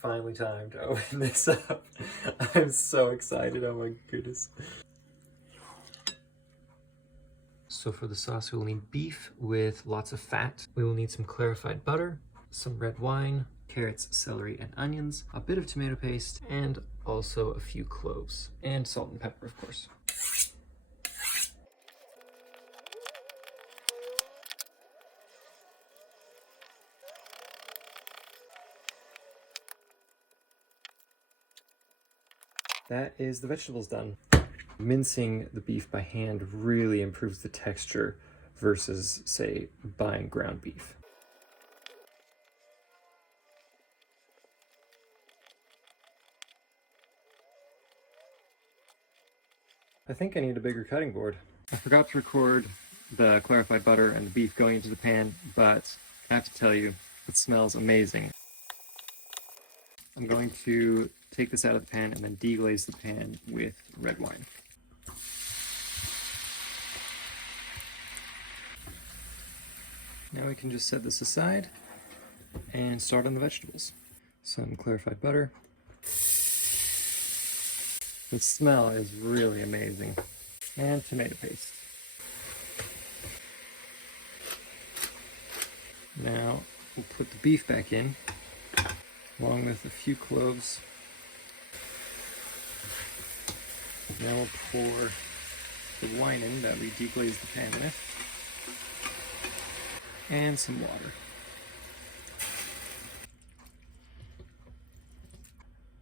finally time to open this up. I'm so excited, oh my goodness. So for the sauce, we will need beef with lots of fat. We will need some clarified butter, some red wine, carrots, celery, and onions, a bit of tomato paste, and also a few cloves, and salt and pepper, of course. That is the vegetables done. Mincing the beef by hand really improves the texture versus, say, buying ground beef. I think I need a bigger cutting board. I forgot to record the clarified butter and the beef going into the pan, but I have to tell you, it smells amazing. I'm going to take this out of the pan and then deglaze the pan with red wine. Now we can just set this aside and start on the vegetables. Some clarified butter. The smell is really amazing. And tomato paste. Now we'll put the beef back in, along with a few cloves. Now we'll pour the wine in that we deglazed the pan with, and some water.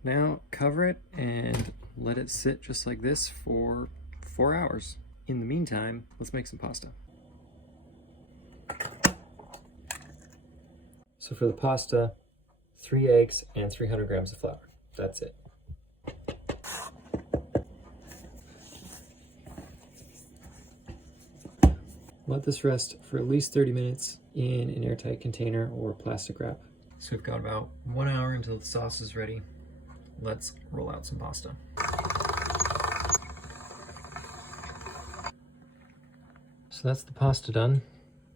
Now cover it and let it sit just like this for 4 hours. In the meantime, let's make some pasta. So for the pasta, 3 eggs and 300 grams of flour. That's it. Let this rest for at least 30 minutes in an airtight container or plastic wrap. So we've got about 1 hour until the sauce is ready. Let's roll out some pasta. So that's the pasta done.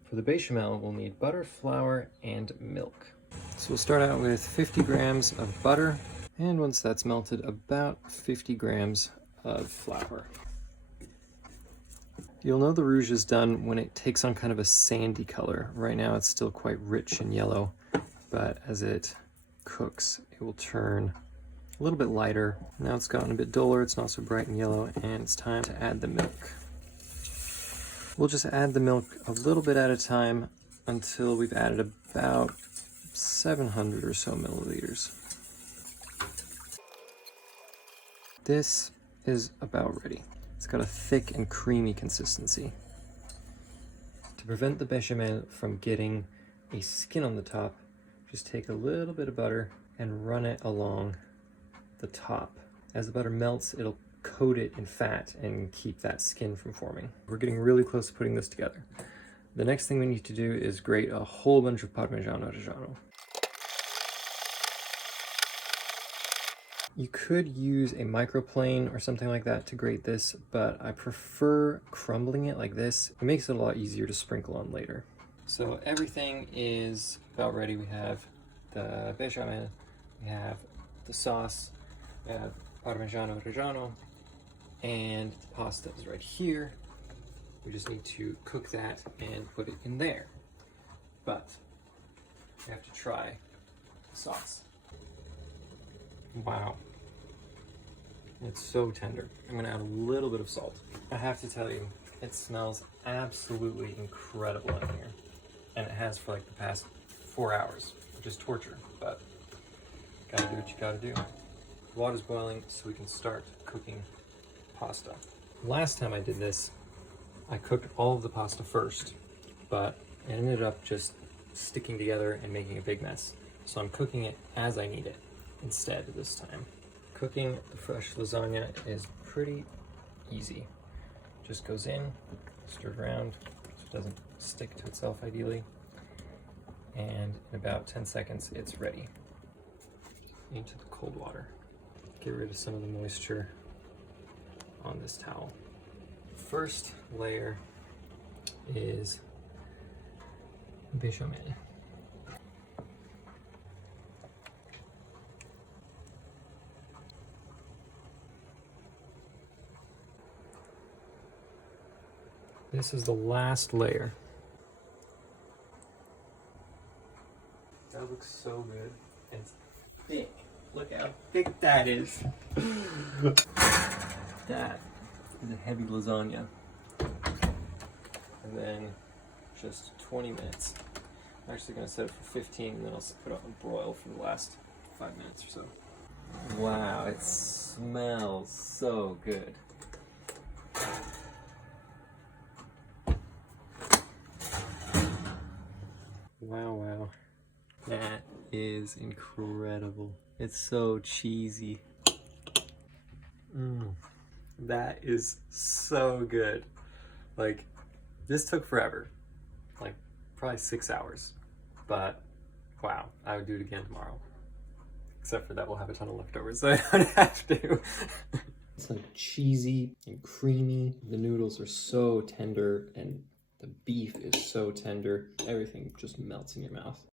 For the bechamel, we'll need butter, flour, and milk. So we'll start out with 50 grams of butter, and once that's melted, about 50 grams of flour. You'll know the rouge is done when it takes on kind of a sandy color. Right now it's still quite rich and yellow, but as it cooks, it will turn a little bit lighter. Now it's gotten a bit duller, it's not so bright and yellow, and it's time to add the milk. We'll just add the milk a little bit at a time until we've added about 700 or so milliliters. This is about ready. It's got a thick and creamy consistency. To prevent the bechamel from getting a skin on the top, just take a little bit of butter and run it along the top. As the butter melts, it'll coat it in fat and keep that skin from forming. We're getting really close to putting this together. The next thing we need to do is grate a whole bunch of Parmigiano Reggiano. You could use a microplane or something like that to grate this, but I prefer crumbling it like this. It makes it a lot easier to sprinkle on later. So everything is about ready. We have the bechamel, we have the sauce, we have Parmigiano Reggiano, and the pasta is right here. We just need to cook that and put it in there. But we have to try the sauce. Wow. It's so tender. I'm gonna add a little bit of salt. I have to tell you, it smells absolutely incredible in here. And it has for like the past 4 hours, which is torture, but gotta do what you gotta do. Water's boiling so we can start cooking pasta. Last time I did this, I cooked all of the pasta first, but it ended up just sticking together and making a big mess. So I'm cooking it as I need it instead this time. Cooking the fresh lasagna is pretty easy. Just goes in, stirred around so it doesn't stick to itself ideally, and in about 10 seconds it's ready. Into the cold water. Get rid of some of the moisture on this towel. First layer is bechamel. This is the last layer. That looks so good. It's thick. Look how thick that is. That is a heavy lasagna. And then just 20 minutes. I'm actually going to set it for 15 and then I'll put it on broil for the last 5 minutes or so. Wow, it smells so good. Wow, wow. That is incredible. It's so cheesy. That is so good. Like, this took forever. Like, probably 6 hours. But, wow, I would do it again tomorrow. Except for that we'll have a ton of leftovers, so I don't have to. It's like cheesy and creamy. The noodles are so tender and the beef is so tender. Everything just melts in your mouth.